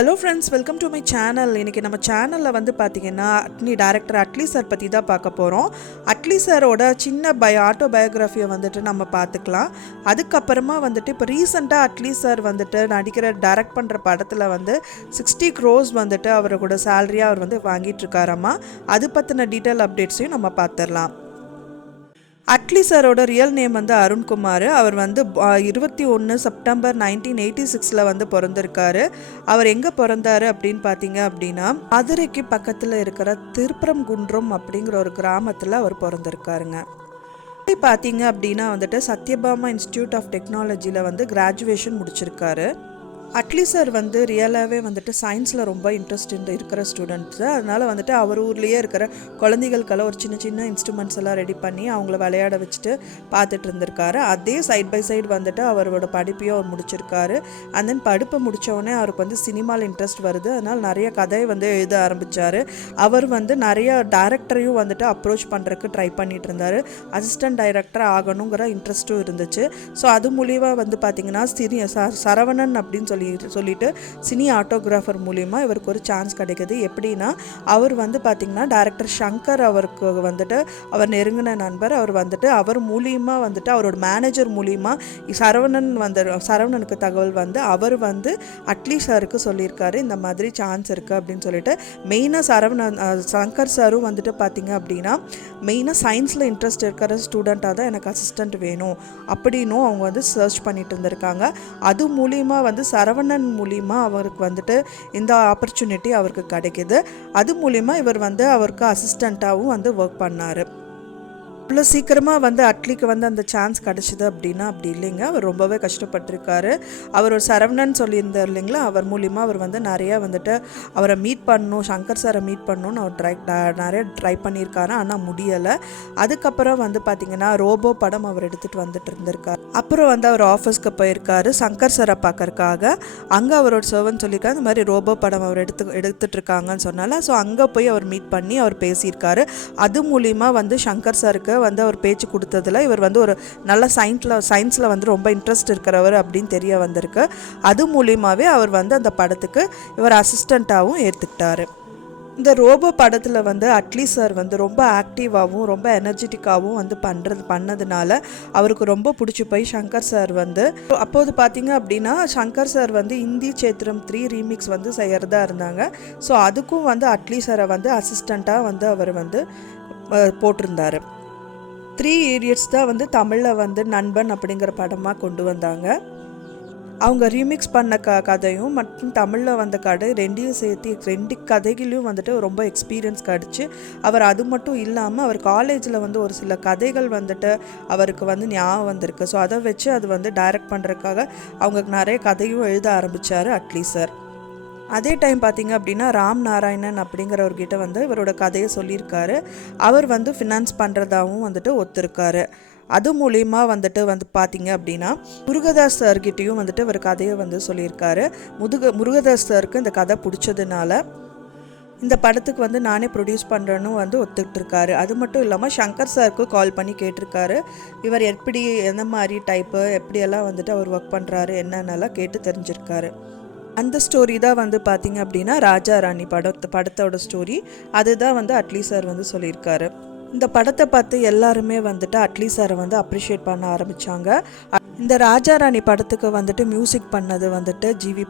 Hello friends, welcome to my channel. இன்றைக்கி நம்ம சேனலில் வந்து பார்த்திங்கன்னா டைரக்டர் அட்லி சார் பற்றி தான் பார்க்க போகிறோம். அட்லி சாரோட சின்ன ஆட்டோபயோகிராஃபியை வந்துட்டு நம்ம பார்த்துக்கலாம். அதுக்கப்புறமா வந்துட்டு இப்போ ரீசெண்டாக அட்லி சார் வந்துட்டு டைரக்ட் பண்ணுற படத்தில் வந்து 60 crores வந்துட்டு அவரோட சேலரியாக அவர் வந்து வாங்கிட்டுருக்காராம்மா. அது பற்றின டீட்டெயில் அப்டேட்ஸையும் நம்ம பார்த்துடலாம். அட்லி சாரோட ரியல் நேம் வந்து அருண்குமார். அவர் வந்து 21 செப்டம்பர் 1986 வந்து பிறந்திருக்காரு. அவர் எங்கே பிறந்தாரு அப்படின்னு பார்த்தீங்க அப்படின்னா மதுரைக்கு பக்கத்தில் இருக்கிற திருப்பரங்குன்றம் அப்படிங்கிற ஒரு கிராமத்தில் அவர் பிறந்திருக்காருங்க. பார்த்தீங்க அப்படின்னா வந்துட்டு சத்யபாமா இன்ஸ்டியூட் ஆஃப் டெக்னாலஜியில் வந்து கிராஜுவேஷன் முடிச்சிருக்காரு. அட்லி சார் வந்து ரியலாகவே வந்துட்டு சயின்ஸில் ரொம்ப இன்ட்ரெஸ்ட் இருக்கிற ஸ்டூடெண்ட்ஸு. அதனால் வந்துட்டு அவர் ஊர்லேயே இருக்கிற குழந்தைகளுக்கெல்லாம் ஒரு சின்ன சின்ன இன்ஸ்ட்ருமெண்ட்ஸ் எல்லாம் ரெடி பண்ணி அவங்கள விளையாட வச்சுட்டு பார்த்துட்டு இருந்திருக்காரு. அதே சைட் பை சைடு வந்துட்டு அவரோட படிப்பையும் அவர் முடிச்சிருக்காரு. அண்ட் தென் படிப்பை முடித்தோடனே அவருக்கு வந்து சினிமாவில் இன்ட்ரெஸ்ட் வருது. அதனால் நிறைய கதையை வந்து எழுத ஆரம்பித்தார். அவர் வந்து நிறைய டைரக்டரையும் வந்துட்டு அப்ரோச் பண்ணுறதுக்கு ட்ரை பண்ணிட்டு இருந்தார். அசிஸ்டன்ட் டைரக்டர் ஆகணுங்கிற இன்ட்ரெஸ்ட்டும் இருந்துச்சு. ஸோ அது மூலியமாக வந்து பார்த்திங்கன்னா சரவணன் அப்படின்னு சொல்லிட்டு சினி ஆட்டோகிராஃபர் மூலிமா இவருக்கு ஒரு சான்ஸ் கிடைக்கிது. எப்படின்னா அவர் வந்து பார்த்திங்கன்னா டைரக்டர் சங்கர் அவருக்கு வந்துட்டு அவர் நெருங்கின நண்பர். அவர் வந்துட்டு அவர் மூலியமாக வந்துட்டு அவரோட மேனேஜர் மூலியமாக சரவணனுக்கு தகவல் வந்து அவர் வந்து அட்லி சாருக்கு சொல்லியிருக்காரு இந்த மாதிரி சான்ஸ் இருக்குது அப்படின்னு சொல்லிட்டு. மெயினாக சங்கர் சாரும் வந்துட்டு பார்த்திங்க அப்படின்னா மெயினாக சயின்ஸில் இன்ட்ரெஸ்ட் இருக்கிற ஸ்டூடெண்ட்டாக தான் எனக்கு அசிஸ்டண்ட் வேணும் அப்படின்னும் அவங்க வந்து சர்ச் பண்ணிட்டு இருந்திருக்காங்க. அது மூலியமாக வந்து சரவணன் மூலிமா அவருக்கு வந்துட்டு இந்த ஆப்பர்ச்சுனிட்டி அவருக்கு கிடைக்கிது. அது மூலிமா இவர் வந்து அவருக்கு அசிஸ்டண்ட்டாகவும் வந்து ஒர்க் பண்ணார். இவ்வளோ சீக்கிரமாக வந்து அட்லிக்கு வந்து அந்த சான்ஸ் கிடச்சிது அப்படின்னா அப்படி இல்லைங்க. அவர் ரொம்பவே கஷ்டப்பட்டிருக்காரு. அவர் ஒரு சரவணன் சொல்லியிருந்தார் இல்லைங்களா, அவர் மூலிமா அவர் வந்து நிறையா வந்துட்டு அவரை மீட் பண்ணணும், சங்கர் சாரை மீட் பண்ணணும்னு அவர் நிறைய ட்ரை பண்ணியிருக்காரு. ஆனால் முடியலை. அதுக்கப்புறம் வந்து பார்த்திங்கன்னா ரோபோ படம் அவர் எடுத்துகிட்டு வந்துட்டு இருந்திருக்காரு. அப்புறம் வந்து அவர் ஆஃபீஸ்க்கு போயிருக்காரு சங்கர் சாரை பார்க்கறக்காக. அங்கே அவரோட சர்வன் சொல்லியிருக்காரு இந்த மாதிரி ரோபோ படம் அவர் எடுத்துகிட்டு இருக்காங்கன்னு சொன்னால. ஸோ அங்கே போய் அவர் மீட் பண்ணி அவர் பேசியிருக்காரு. அது மூலிமா வந்து சங்கர் சாருக்கு வந்து அவர் பேச்சு கொடுத்ததில் இவர் வந்து ஒரு நல்ல சயின்ஸில் வந்து ரொம்ப இன்ட்ரெஸ்ட் இருக்கிறவர் அப்படின்னு தெரிய வந்திருக்கு. அது மூலியமாகவே அவர் வந்து அந்த படத்துக்கு இவர் அசிஸ்டண்ட்டாகவும் ஏற்றுக்கிட்டாரு. இந்த ரோபோ படத்தில் வந்து அட்லி சார் வந்து ரொம்ப ஆக்டிவாகவும் ரொம்ப எனர்ஜெட்டிக்காகவும் வந்து பண்ணதுனால அவருக்கு ரொம்ப பிடிச்சி போய் சங்கர் சார் வந்து அப்போது பார்த்திங்க அப்படின்னா சங்கர் சார் வந்து இந்தி சேத்திரம் 3 ரீமிக்ஸ் வந்து செய்கிறதா இருந்தாங்க. ஸோ அதுக்கும் வந்து அட்லி சாரை வந்து அசிஸ்டண்ட்டாக வந்து அவர் வந்து போட்டிருந்தார். 3 Idiots தான் வந்து தமிழில் வந்து நண்பன் அப்படிங்கிற படமாக கொண்டு வந்தாங்க. அவங்க ரீமிக்ஸ் பண்ண கதையும் மற்றும் தமிழில் வந்த கதை ரெண்டையும் சேர்த்து 2 கதைகளையும் வந்துட்டு ரொம்ப எக்ஸ்பீரியன்ஸ் கிடச்சி அவர் அது மட்டும் இல்லாமல் அவர் காலேஜில் வந்து ஒரு சில கதைகள் வந்துட்டு அவருக்கு வந்து ஞாபகம் வந்திருக்கு. ஸோ அதை வச்சு அது வந்து டைரக்ட் பண்ணுறதுக்காக அவங்க நிறைய கதையும் எழுத ஆரம்பித்தார் அட்லி சார். அதே டைம் பார்த்திங்க அப்படின்னா ராம் நாராயணன் அப்படிங்கிறவர்கிட்ட வந்து இவரோட கதையை சொல்லியிருக்காரு. அவர் வந்து ஃபினான்ஸ் பண்ணுறதாகவும் வந்துட்டு ஒத்துருக்காரு. அது மூலிமா வந்துட்டு பார்த்திங்க அப்படின்னா முருகதாஸ் சார்கிட்டையும் வந்துட்டு இவர் கதையை வந்து சொல்லியிருக்காரு. முருகதாஸ் சாருக்கு இந்த கதை பிடிச்சதுனால இந்த படத்துக்கு வந்து நானே ப்ரொடியூஸ் பண்ணுறேன்னு வந்து ஒத்துக்கிட்டுருக்காரு. அது மட்டும் இல்லாமல் சங்கர் சாருக்கு கால் பண்ணி கேட்டிருக்காரு இவர் எப்படி எந்த மாதிரி டைப்பு எப்படியெல்லாம் வந்துட்டு அவர் ஒர்க் பண்ணுறாரு என்னென்னலாம் கேட்டு தெரிஞ்சிருக்காரு. அந்த ஸ்டோரி தான் வந்து பார்த்திங்க அப்படின்னா ராஜா ராணி படத்தோட ஸ்டோரி. அதுதான் வந்து அட்லி சார் வந்து சொல்லியிருக்காரு. இந்த படத்தை பார்த்து எல்லாருமே வந்துட்டு அட்லி சாரை வந்து அப்ரிஷியேட் பண்ண ஆரம்பித்தாங்க. இந்த ராஜா ராணி படத்துக்கு வந்துட்டு மியூசிக் பண்ணது வந்துட்டு ஜிவி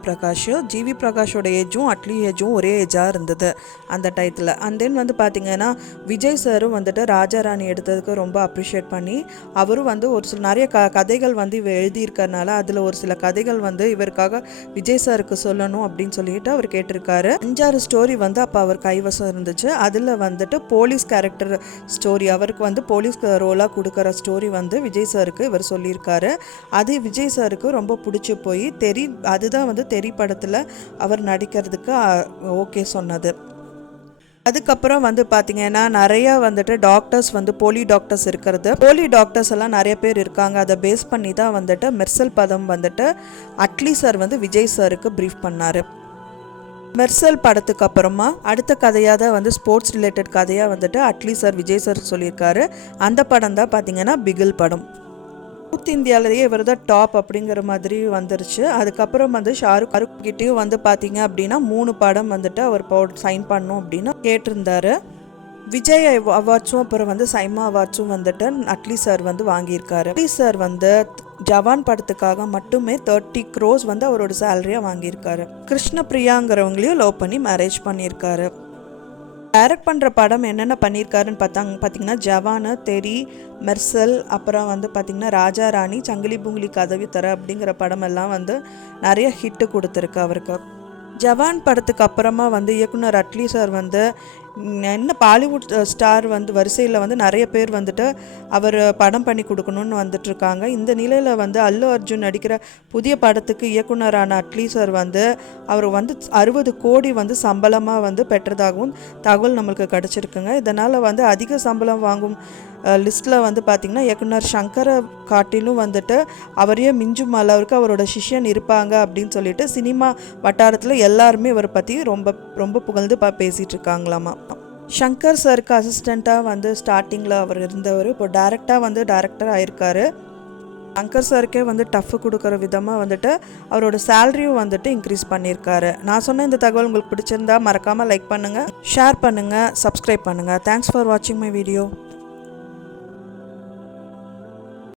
பிரகாஷோட ஏஜும் அட்லி ஏஜும் ஒரே ஏஜாக இருந்தது அந்த டயத்தில். அண்ட் தென் வந்து பார்த்திங்கன்னா விஜய் சாரும் வந்துட்டு ராஜா ராணி எடுத்ததுக்கு ரொம்ப அப்ரிஷியேட் பண்ணி அவரும் வந்து ஒரு சில நிறைய கதைகள் வந்து இவர் எழுதியிருக்கறனால அதில் ஒரு சில கதைகள் வந்து இவருக்காக விஜய் சாருக்கு சொல்லணும் அப்படின்னு சொல்லிட்டு அவர் கேட்டிருக்காரு. 5-6 ஸ்டோரி வந்து அப்போ அவர் கைவசம் இருந்துச்சு. அதில் வந்துட்டு போலீஸ் கேரக்டர் ஸ்டோரி அவருக்கு வந்து போலீஸ் ரோலாக கொடுக்குற ஸ்டோரி வந்து விஜய் சாருக்கு இவர் சொல்லியிருக்காரு. அது விஜய் சாருக்கு ரொம்ப பிடிச்சி போய் அதுதான் வந்து தெரி படத்தில் அவர் நடிக்கிறதுக்கு ஓகே சொன்னது. அதுக்கப்புறம் வந்து பார்த்திங்கன்னா நிறையா வந்துட்டு டாக்டர்ஸ் வந்து போலி டாக்டர்ஸ் இருக்கிறது. போலி டாக்டர்ஸ் எல்லாம் நிறைய பேர் இருக்காங்க. அதை பேஸ் பண்ணி தான் வந்துட்டு மெர்சல் பதம் வந்துட்டு அட்லி சார் வந்து விஜய் சாருக்கு ப்ரீஃப் பண்ணார். மெர்சல் படத்துக்கு அப்புறமா அடுத்த கதையாக தான் வந்து ஸ்போர்ட்ஸ் ரிலேட்டட் கதையாக வந்துட்டு அட்லி சார் விஜய் சார் சொல்லியிருக்காரு. அந்த படம் தான் பார்த்திங்கன்னா பிகில் படம். இந்தியாவிலேயே இவர் தான் டாப் அப்படிங்கிற மாதிரி வந்துருச்சு. அதுக்கப்புறம் வந்து ஷாருக் கிட்டேயும் வந்து பார்த்தீங்க அப்படின்னா 3 படம் வந்துட்டு அவர் சைன் பண்ணும் அப்படின்னு கேட்டிருந்தாரு. விஜய் அவார்ட்ஸும் அப்புறம் வந்து சைமா அவார்ட்ஸும் வந்துட்டு அட்லி சார் வந்து வாங்கியிருக்காரு. அட்லி சார் வந்து ஜவான் படத்துக்காக மட்டுமே 30 crores வந்து அவரோட சேலரியாக வாங்கியிருக்காரு. கிருஷ்ண பிரியாங்கிறவங்களையும் லவ் பண்ணி மேரேஜ் பண்ணியிருக்காரு. டைரக்ட் பண்ணுற படம் என்னென்ன பண்ணியிருக்காருன்னு பார்த்தீங்கன்னா ஜவானு, தெரி, மெர்சல், அப்புறம் வந்து பார்த்திங்கன்னா ராஜா ராணி, சங்கிலி பூங்கிலி கதவி தர அப்படிங்கிற படம் எல்லாம் வந்து நிறைய ஹிட்டு கொடுத்துருக்கு அவருக்கு. ஜவான் படத்துக்கு அப்புறமா வந்து இயக்குனர் அட்லி சார் வந்து என்ன பாலிவுட் ஸ்டார் வந்து வரிசையில் வந்து நிறைய பேர் வந்துட்டு அவர் படம் பண்ணி கொடுக்கணுன்னு வந்துட்டுருக்காங்க. இந்த நிலையில் வந்து அல்லு அர்ஜுன் நடிக்கிற புதிய படத்துக்கு இயக்குனரான அட்லி சார் வந்து அவர் வந்து 60 கோடி வந்து சம்பளமாக வந்து பெற்றதாகவும் தகவல் நம்மளுக்கு கிடச்சிருக்குங்க. இதனால் வந்து அதிக சம்பளம் வாங்கும் லிஸ்ட்டில் வந்து பார்த்திங்கன்னா இயக்குனர் சங்கரை காட்டிலும் வந்துட்டு அவரையே மிஞ்சும் அளவுக்கு அவரோட சிஷ்யன் இருப்பாங்க அப்படின்னு சொல்லிட்டு சினிமா வட்டாரத்தில் எல்லாருமே இவரை பற்றி ரொம்ப ரொம்ப புகழ்ந்து பேசிகிட்டு இருக்காங்களாமா. சங்கர் சருக்கு அசிஸ்டண்ட்டாக வந்து ஸ்டார்டிங்கில் அவர் இருந்தவர் இப்போ டைரக்டர் ஆயிருக்காரு. சங்கர் சருக்கே வந்து டஃப் கொடுக்குற விதமாக வந்துட்டு அவரோட சேலரியும் வந்துட்டு இன்க்ரீஸ் பண்ணியிருக்காரு. நான் சொன்ன இந்த தகவல் உங்களுக்கு பிடிச்சிருந்தா மறக்காமல் லைக் பண்ணுங்கள், ஷேர் பண்ணுங்கள், சப்ஸ்கிரைப் பண்ணுங்கள். தேங்க்ஸ் ஃபார் வாட்சிங் மை வீடியோ.